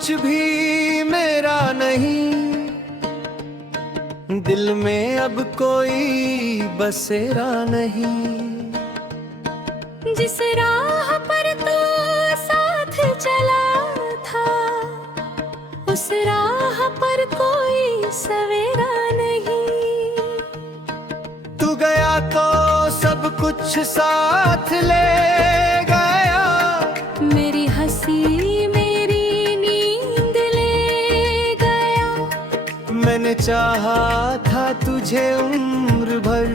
कुछ भी मेरा नहीं, दिल में अब कोई बसेरा नहीं। जिस राह पर तू साथ चला था, उस राह पर कोई सवेरा नहीं। तू गया तो सब कुछ साथ ले गया, मेरी हंसी मेरी नींद ले गया। मैंने चाहा था तुझे उम्र भर,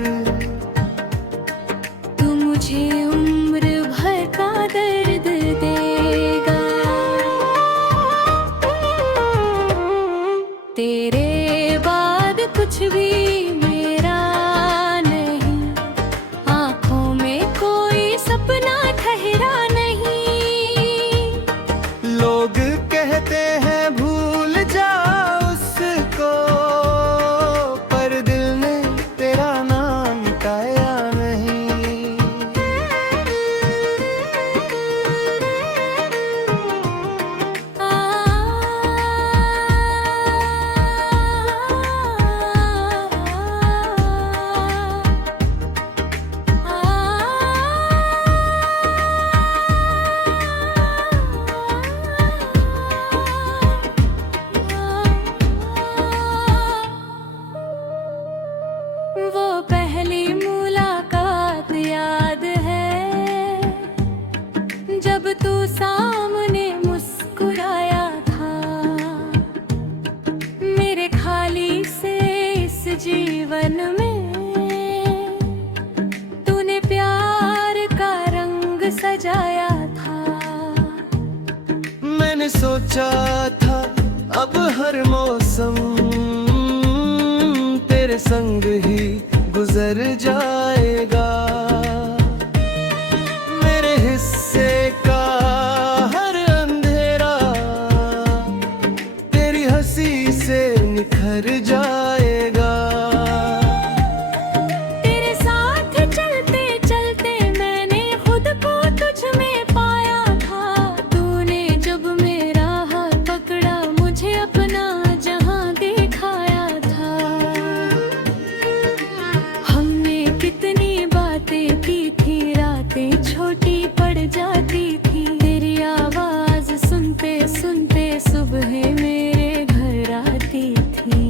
तू मुझे उम्र भर का दर्द देगा। तेरे बाद कुछ भी मेरा नहीं, आँखों में कोई सपना ठहरा नहीं। लोग कहते हैं भूल जा उसको, पर दिल ने तेरा नाम मिटाया नहीं। वो पहली मुलाकात याद है, जब तू सामने मुस्कुराया था। मेरे खाली से इस जीवन में तूने प्यार का रंग सजाया था। मैंने सोचा था अब हर मौसम तेरे संग ही गुजर जाएगा। मेरे हिस्से का हर अंधेरा तेरी हंसी से निखर जाएगा। तेरे साथ चलते चलते मैंने खुद को तुझ में पाया था। तूने जब मेरा हाथ पकड़ा मुझे अपना जहां दिखाया था। हमने कितनी बातें की थी, रातें छोटी पड़ जाती थी। तेरी आवाज सुनते सुनते सुबह मेरे घर आती थी।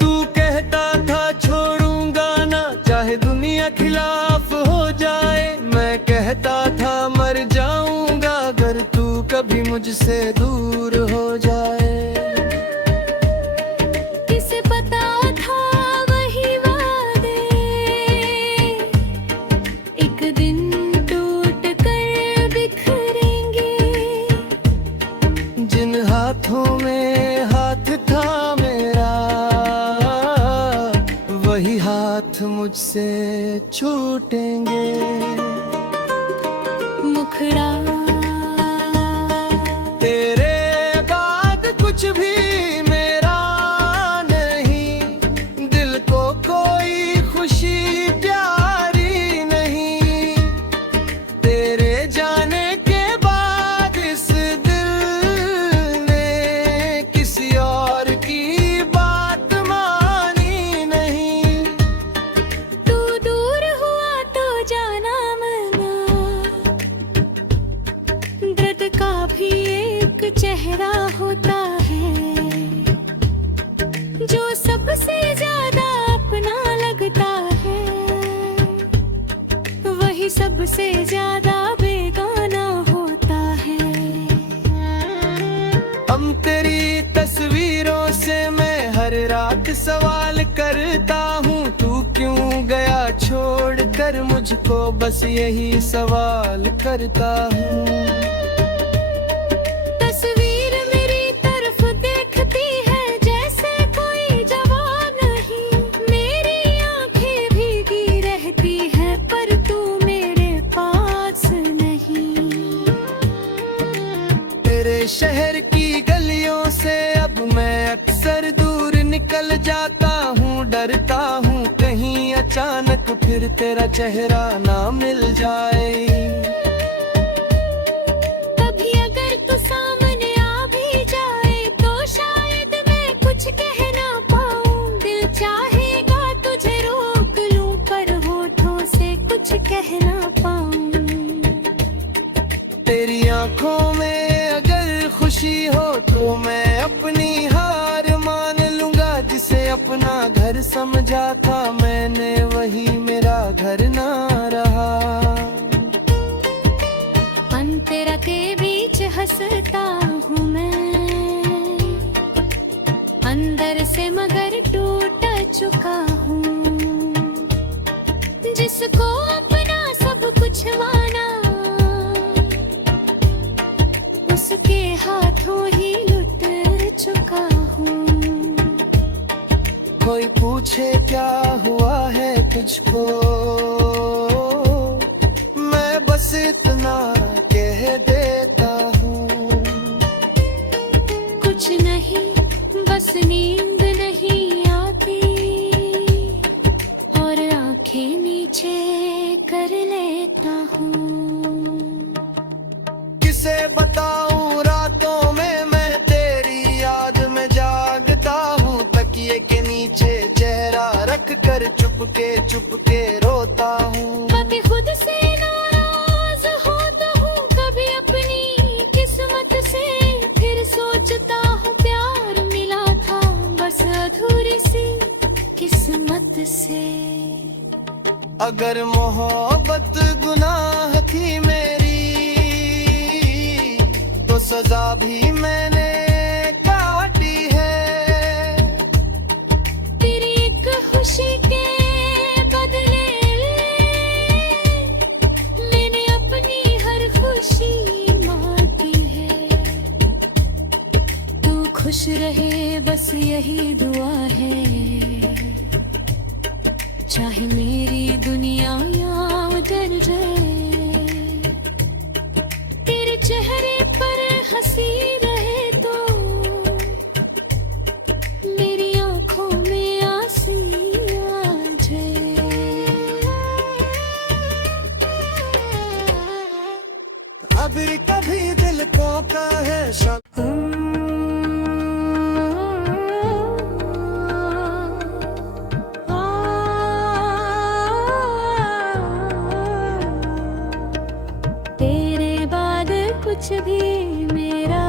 तू कहता था छोड़ूंगा ना चाहे दुनिया खिलाफ हो जाए, मैं कहता था मर जाऊंगा अगर तू कभी मुझसे दूर हो जाए। किसे पता था वही वादे एक दिन टूट कर बिखरेंगे। जिन हाथों में हाथ था मेरा, वही हाथ मुझसे छूटेंगे। मुखड़ा तेरे बाद कुछ भी मेरा नहीं, दिल को कोई खुशी प्यारी नहीं। तेरे जाने के बाद इस दिल ने किसी और की बात मानी नहीं। तू दूर हुआ तो जाना मना, दर्द का भी एक चेहरा होता है जो सबसे ज्यादा अपना लगता है, वही सबसे ज्यादा बेगाना होता है। हम तेरी तस्वीरों से मैं हर रात सवाल करता हूँ, तू क्यों गया छोड़ कर मुझको, बस यही सवाल करता हूँ। तस्वीर मेरी तरफ देखती है जैसे कोई जवाब नहीं। मेरी आंखें भीगी रहती है पर तू मेरे पास नहीं। तेरे शहर की गलियों से अब मैं अक्सर दूर निकल जाता हूँ, डरता हूँ कहीं अचानक फिर तेरा चेहरा ना मिल जाए। कभी अगर तू खुशी हो तो मैं अपनी हार मान लूंगा। जिसे अपना घर समझा था मैंने वही मेरा घर ना रहा। अंतरा के बीच हंसता हूँ मैं, अंदर से मगर टूट चुका हूँ। जिसको अपना सब कुछ माना उसके हाथों ही लुट चुका हूँ। कोई पूछे क्या हुआ है तुझको, मैं बस इतना कह देता हूँ। कुछ नहीं बस नींद नहीं आती और आंखें नीचे कर लेता हूँ। किसे बताऊं रातों में मैं तेरी याद में जागता हूँ। तकिए के नीचे चेहरा रख कर चुपके रोता हूँ। कभी खुद से नाराज होता हूँ, कभी अपनी किस्मत से। फिर सोचता हूँ प्यार मिला था बस अधूरी सी किस्मत से। अगर मोहब्बत गुनाह थी मेरी तो सजा भी मैंने काटी है। तेरी एक खुशी के बदले मैंने अपनी हर खुशी मांगी है। तू खुश रहे बस यही दुआ है, चाहे मेरी दुनिया या उजड़ जाए। तेरे चेहरे पर हंसी रहे तो मेरी आंखों में आंसू आ जाए। अभी कभी दिल को कहे तेरे बाद कुछ भी मेरा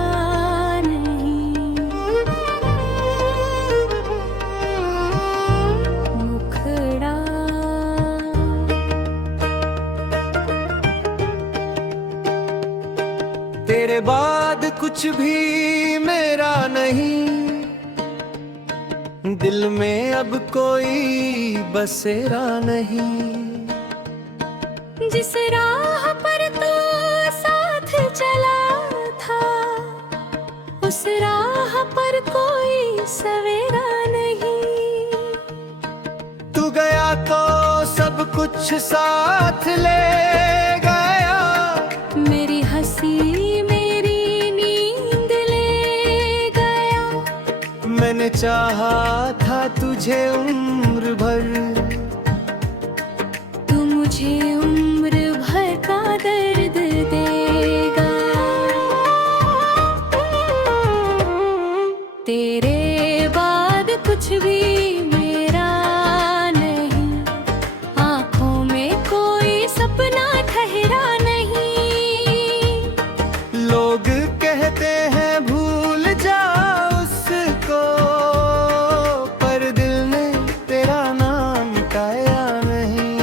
नहीं। मुखड़ा तेरे बाद कुछ भी मेरा नहीं। दिल में अब कोई बसेरा नहीं। जिस राह पर तू साथ चला था उस राह पर कोई सवेरा नहीं। तू गया तो सब कुछ साथ ले गया। मेरी हंसी मेरी नींद ले गया। मैंने चाहा था तुझे उम्र भर, तू मुझे उम्र भर का दर्द देगा। तेरे बाद कुछ भी मेरा नहीं। आंखों में कोई सपना ठहरा नहीं। लोग कहते हैं भूल जा उसको, पर दिल ने तेरा नाम मिटाया नहीं।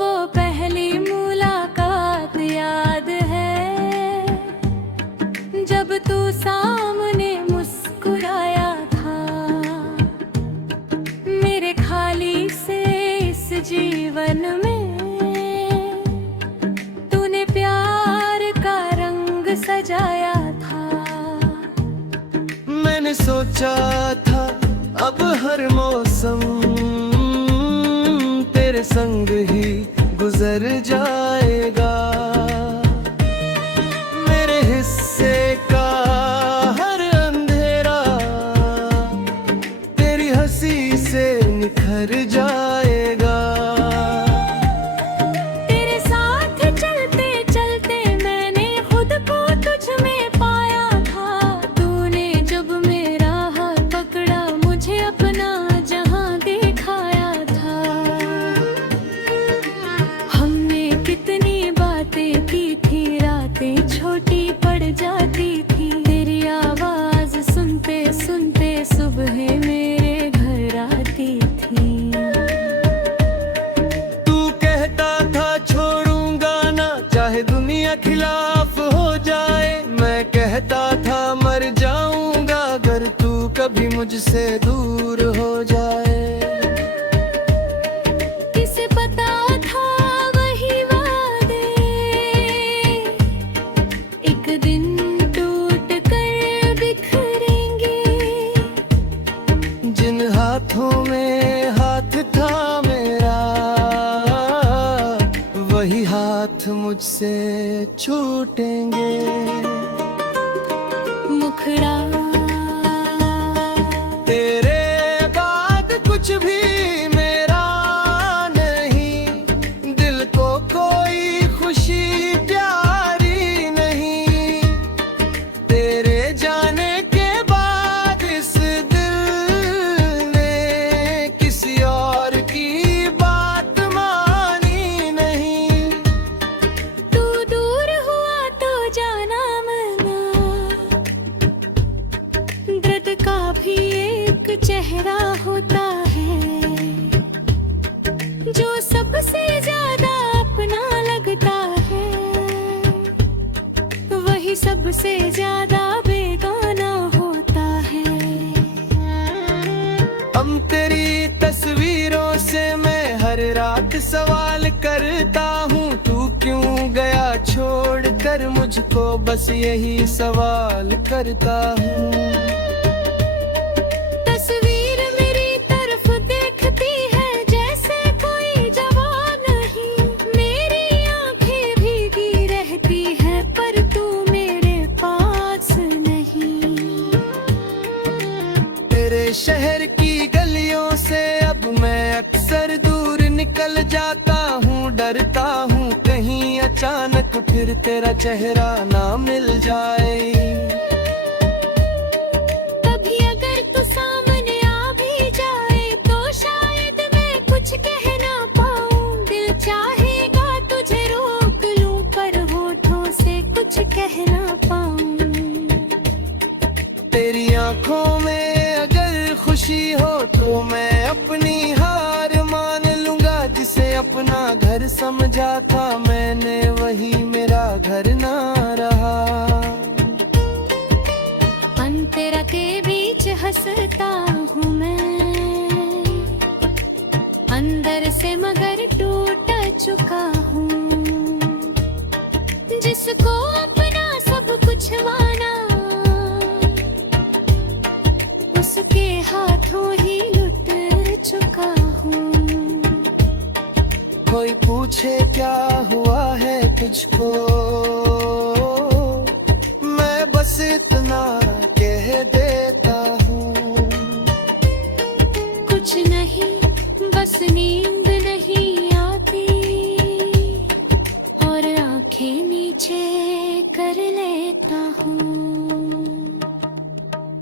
वो पहली मुलाकात याद है जब तू सामने मुस्कुराया था। मेरे खाली से इस जीवन में तूने प्यार का रंग सजाया था। मैंने सोचा था अब हर मौसम तेरे संग ही गुजर जाएगा। मेरे हिस्से का हर अंधेरा भर जाएगा। तेरे साथ चलते चलते मैंने खुद को तुझ में पाया था। तूने जब मेरा हाथ पकड़ा मुझे अपना जहां दिखाया था। हमने कितनी बातें की थी, रातें छोटी पड़ जाती थी। तेरी आवाज सुनते सुनते सुबह मेरे घर आती थी। तू कहता था छोड़ूंगा ना, चाहे दुनिया खिलाफ हो जाए। मैं कहता था मर जाऊंगा अगर तू कभी मुझसे दूर हो जाए। किसे पता था वही वादे एक दिन टूट कर बिखरेंगे। जिन हाथों में हाथ था मेरा, वही हाथ मुझसे छूटेंगे। मुखड़ा तेरे बाद कुछ भी मेरा नहीं, दिल को कोई खुशी प्यारी नहीं। तेरे जाने के बाद इस दिल ने किसी और की बात मानी नहीं। तू दूर हुआ तो जाना मना, दर्द का भी एक चेहरा होता है जो सबसे ज्यादा अपना लगता है। वही सबसे ज्यादा बेगाना होता है। हम तेरी तस्वीरों से मैं हर रात सवाल करता हूँ, तू क्यों गया छोड़ कर मुझको, बस यही सवाल करता हूँ। तस्वीर मेरी तरफ देखती है जैसे कोई जवाब नहीं। मेरी आंखें भीगी रहती है पर तू मेरे पास नहीं। तेरे शहर की गलियों से अब मैं अक्सर दूर निकल जाता हूँ। डरता हूँ कहीं अचानक फिर तेरा चेहरा ना मिल जाए। कभी अगर तू सामने आ भी जाए तो शायद मैं कुछ कह ना पाऊं। दिल चाहेगा तुझे रोक लूं पर होठों से कुछ कह ना पाऊं। तेरी आंखों में अगर खुशी हो तो मैं अपनी हार मान लूंगा। जिसे अपना घर समझा था मैंने वही मेरा घर ना रहा। अंतरा के बीच हंसता हूँ मैं, अंदर से मगर टूट चुका हूँ। जिसको अपना सब कुछ माना उसके हाथों ही लुट चुका हूँ। कोई पूछे क्या हुआ है तुझको, मैं बस इतना कह देता हूँ। कुछ नहीं बस नींद नहीं आती और आंखें नीचे कर लेता हूँ।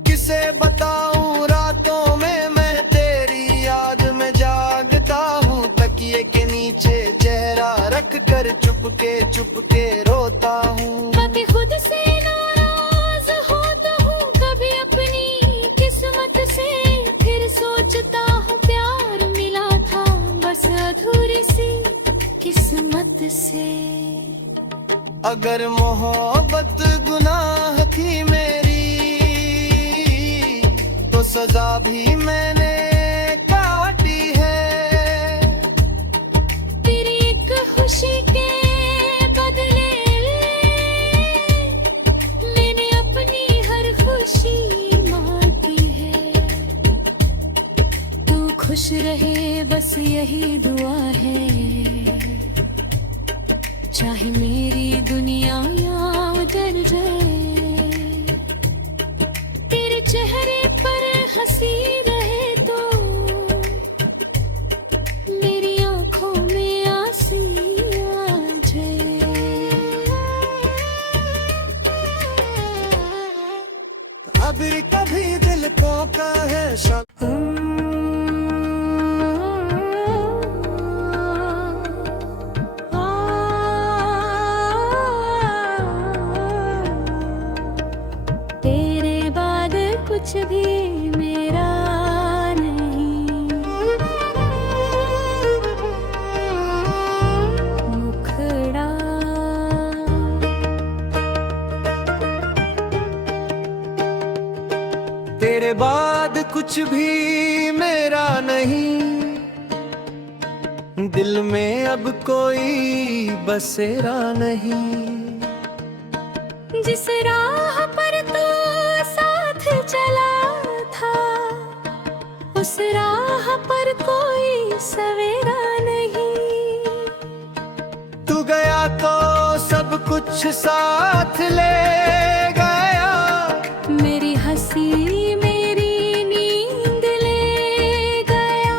किसे बताऊं रातों में मैं तेरी याद में जागता हूँ। तकिए के नीचे चेहरा रख कर चुपके रोता हूँ। कभी खुद से नाराज होता हूँ, कभी अपनी किस्मत से। फिर सोचता हूँ प्यार मिला था बस अधूरी सी किस्मत से। अगर मोहब्बत गुनाह थी मेरी तो सजा भी मैंने काटी है। तेरी एक खुशी के बदले मैंने अपनी हर खुशी मांगी है। तू खुश रहे बस यही दुआ है, चाहे मेरी दुनिया या उजड़ जाए। तेरे चेहरे पर हंसी रहे तो तेरे बाद कुछ भी मेरा नहीं, मुखड़ा। तेरे बाद कुछ भी मेरा नहीं, दिल में अब कोई बसेरा नहीं। जिस राह पर तू साथ चला था, उस राह पर कोई सवेरा नहीं। तू गया तो सब कुछ साथ ले गया, मेरी हंसी मेरी नींद ले गया।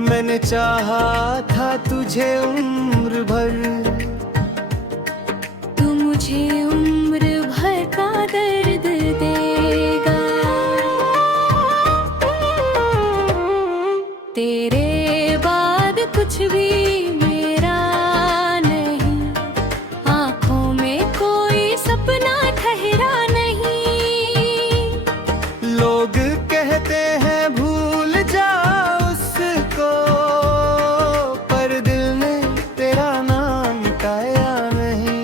मैंने चाहा था तुझे उम्र भर, तू मुझे उम्र भर का दर्द देगा। तेरे बाद कुछ भी मेरा नहीं, आँखों में कोई सपना ठहरा नहीं। लोग कहते हैं भूल जा उसको, पर दिल ने तेरा नाम मिटाया नहीं।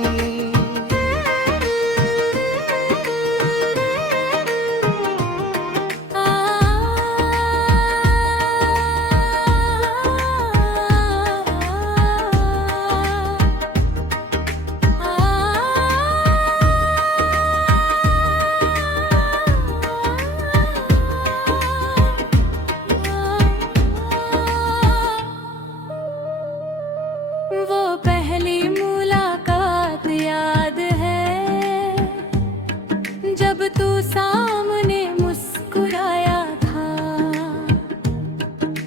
वो पहली मुलाकात याद है, जब तू सामने मुस्कुराया था।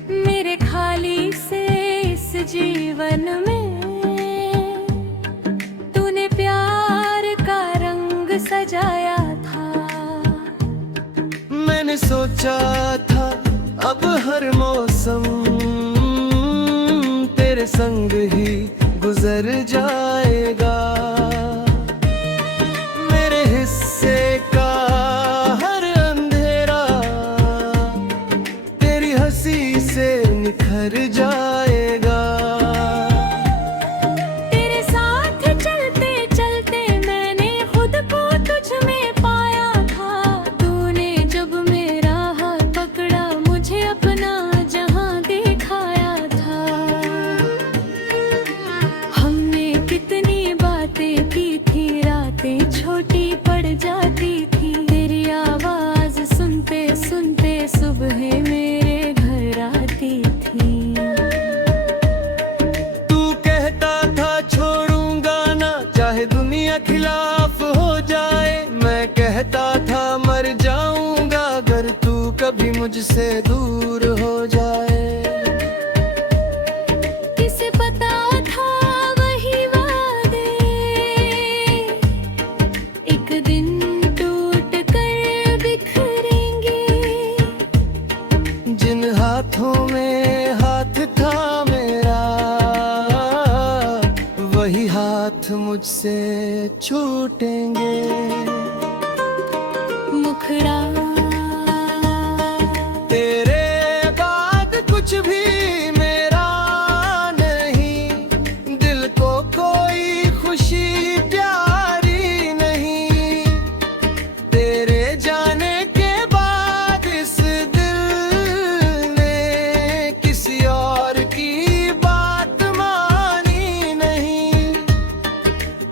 मेरे खाली से इस जीवन में तूने प्यार का रंग सजाया था। मैंने सोचा था अब हर मौसम तेरे संग ही गुजर जाएगा। मेरे हिस्से का हर अंधेरा तेरी हंसी से निखर जाएगा। तेरे साथ चलते चलते मैंने खुद को तुझ में पाया था। तूने जब मेरा हाथ पकड़ा, मुझे अपना जहां दिखाया था। हमने कितनी बातें की थी, रातें छोटी पड़ जाती थी। तेरी आवाज सुनते सुनते सुबह मेरे घर आती थी। तू कहता था छोड़ूंगा ना, चाहे दुनिया खिलाफ हो जाए। मैं कहता था मर जाऊंगा अगर तू कभी मुझसे दूर हो जाए। किसे पता था वही वादे एक दिन टूट कर बिखरेंगे। जिन हाथों में हाथ था मेरा, वही हाथ मुझसे छूटेंगे। मुखड़ा। तेरे बाद कुछ भी मेरा नहीं, दिल को कोई खुशी प्यारी नहीं। तेरे जाने के बाद इस दिल ने किसी और की बात मानी नहीं।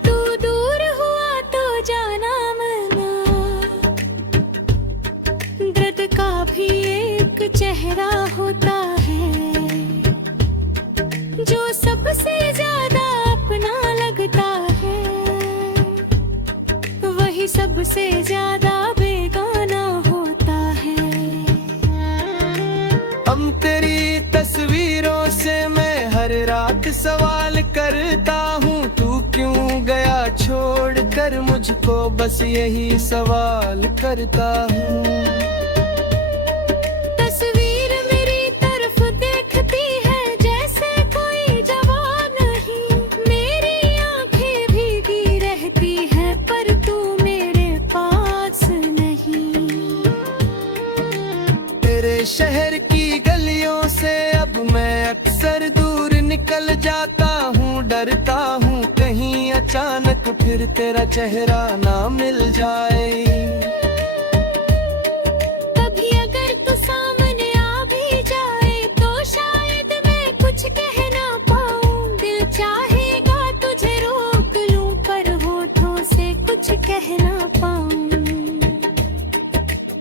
तू दूर हुआ तो जाना मना, दर्द का भी एक चेहरा होता है जो सबसे ज्यादा अपना लगता है। वही सबसे ज्यादा बेगाना होता है। हम तेरी तस्वीरों से मैं हर रात सवाल करता हूँ, तू क्यों गया छोड़ कर मुझको, बस यही सवाल करता हूँ। तेरे शहर की गलियों से अब मैं अक्सर दूर निकल जाता हूँ। डरता हूँ कहीं अचानक फिर तेरा चेहरा ना मिल जाए। कभी अगर तू सामने आ भी जाए तो शायद मैं कुछ कह ना पाऊँ। दिल चाहेगा तुझे रोक लूं पर होठों से कुछ कह ना पाऊँ।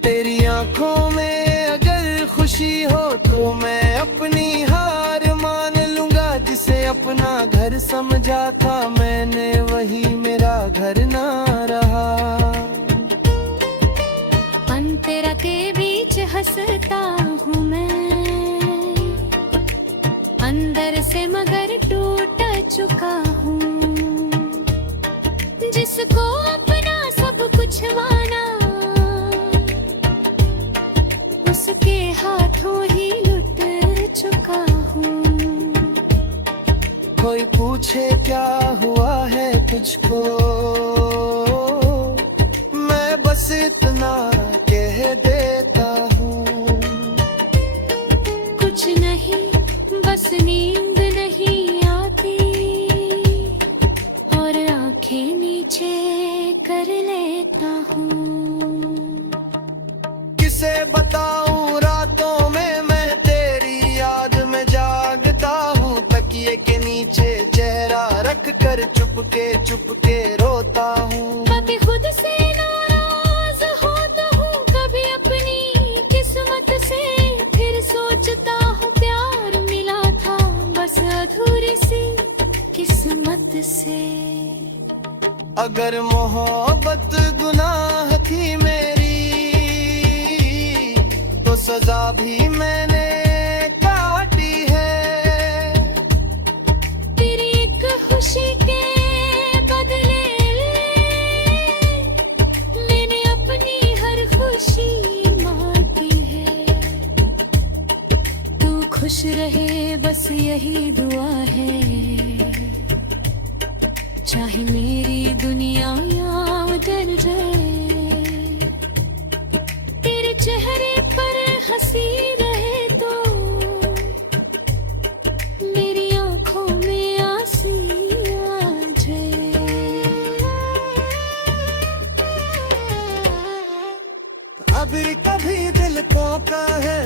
तेरी आंखों में अगर खुशी हो तो मैं अपनी हार मान लूंगा। जिसे अपना घर समझा था मैंने वही मेरा घर ना रहा। अंतरा के बीच हंसता हूँ मैं, अंदर से मगर टूट चुका हूँ। जिसको अपना सब कुछ माना उसके हाथों ही लुट चुका हूँ। कोई पूछे क्या हुआ है तुझको, मैं बस इतना कह देता हूँ। कुछ नहीं बस नींद नहीं आती और आंखें नीचे कर लेता हूँ। किसे बताऊं रातों में मैं तेरी याद में जागता हूँ। तकिए के नीचे चेहरा रख कर चुपके रोता हूँ। कभी खुद से नाराज होता हूँ, कभी अपनी किस्मत से फिर सोचता हूँ प्यार मिला था बस अधूरी सी किस्मत से। अगर मोहब्बत गुनाह थी मेरी तो सजा भी मैंने काटी है। तेरी एक खुशी के बदले मैंने अपनी हर खुशी मांगी है। तू खुश रहे बस यही दुआ है, चाहे मेरी दुनिया या उजड़ जाए। तेरे चेहरे पर हंसी रहे तो मेरी आंखों में आंसू आ जाए। अभी कभी दिल को कहे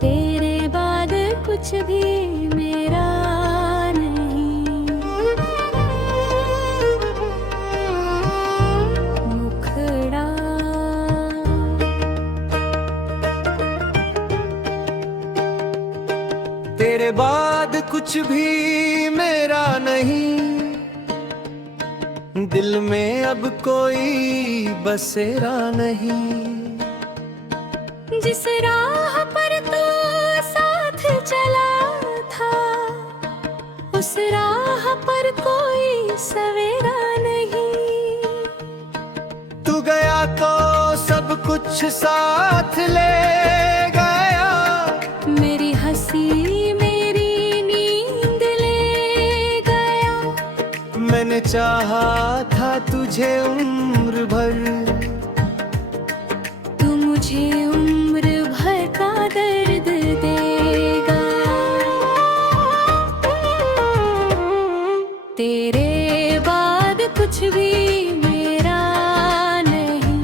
तेरे बाद कुछ भी मेरा नहीं। मुखड़ा तेरे बाद कुछ भी मेरा नहीं। दिल में अब कोई बसेरा नहीं। जिस राह पर तू साथ चला था उस राह पर कोई सवेरा नहीं। तू गया तो सब कुछ साथ ले गया। मेरी हंसी मेरी नींद ले गया। मैंने चाहा था तुझे उम्र भर, तू मुझे उम्र भर का दर्द देगा। तेरे बाद कुछ भी मेरा नहीं।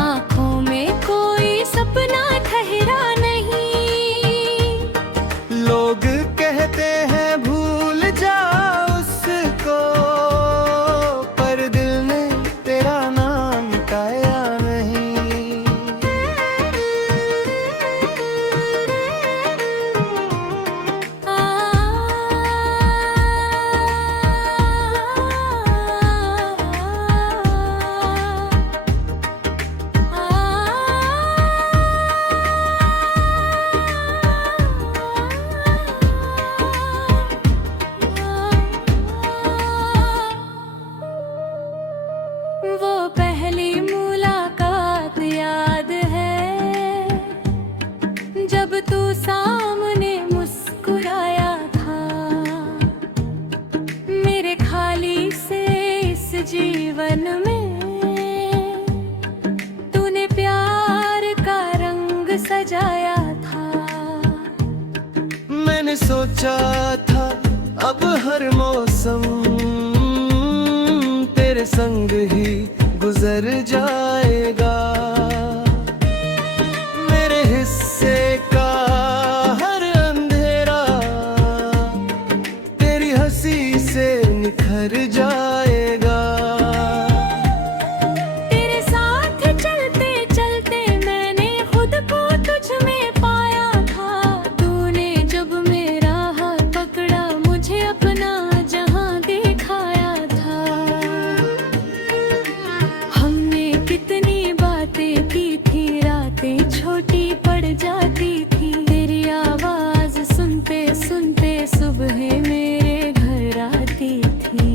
आंखों में कोई सपना ठहरा नहीं। लोग कहते हैं भूल जा उसको, पर दिल ने तेरा नाम मिटाया नहीं। सोचा था अब हर मौसम तेरे संग ही गुजर जाएगा। मेरे हिस्से का हर अंधेरा तेरी हंसी से निखर जाएगा। तेरे साथ चलते चलते मैंने खुद को तुझ में पाया था। तूने जब मेरा हाथ पकड़ा मुझे अपना जहां दिखाया था। हमने कितनी बातें की थी, रातें छोटी पड़ जाती थी। तेरी आवाज सुनते सुनते सुबह मेरे घर आती थी।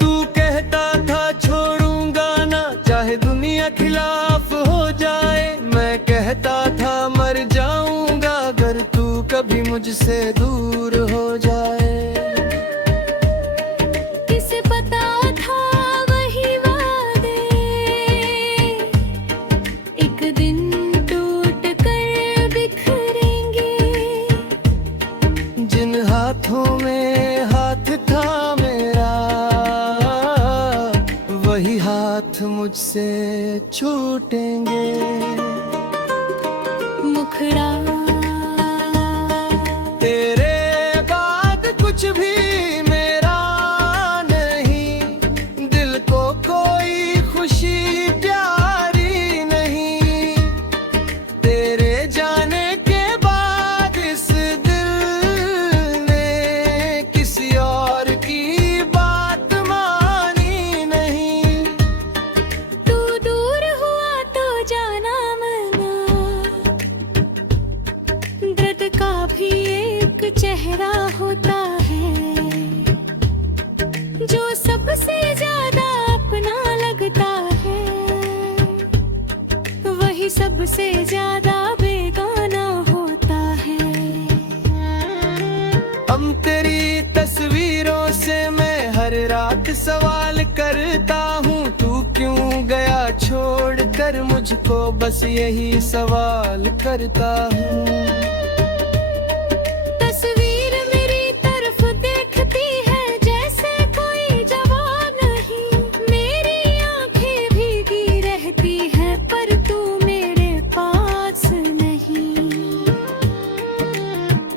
तू कहता था छोड़ूंगा ना चाहे दुनिया खिलाफ हो जाए। मैं कहता था मर जाऊंगा अगर तू कभी मुझसे दूर हो जाए। किसे पता था वही वादे एक दिन टूट कर बिखरेंगे। जिन हाथों में हाथ था मेरा वही हाथ मुझसे छूटेंगे। मुखड़ा तेरे बाद कुछ भी मेरा नहीं, दिल को कोई खुशी प्यारी नहीं। तेरे जाने के बाद इस दिल ने किसी और की बात मानी नहीं। तू दूर हुआ तो जाना मना, दर्द का भी एक चेहरा होता है जो सबसे ज्यादा अपना लगता है। वही सबसे ज्यादा बेगाना होता है। हम तेरी तस्वीरों से मैं हर रात सवाल करता हूँ, तू क्यों गया छोड़ कर मुझको, बस यही सवाल करता हूँ। तस्वीर मेरी तरफ देखती है जैसे कोई जवाब नहीं। मेरी आंखें भीगी रहती है पर तू मेरे पास नहीं।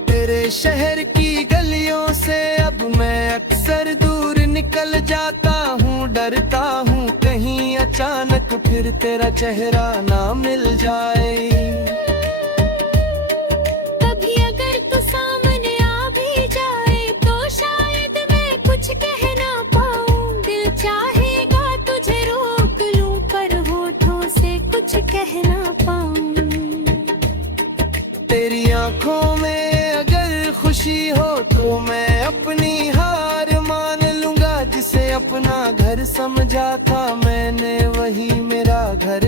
तेरे शहर की गलियों से अब मैं अक्सर दूर निकल जाता हूँ। डरता हूँ कहीं अचानक फिर तेरा चेहरा ना मिल जाए। कभी अगर तू सामने आ भी जाए तो शायद मैं कुछ कह ना पाऊं। दिल चाहेगा तुझे रोक लूं पर होठों से कुछ कह ना पाऊं। तेरी आंखों में अगर खुशी हो तो मैं अपनी हार मान लूंगा। जिसे अपना घर समझा था मैंने वही मेरा घर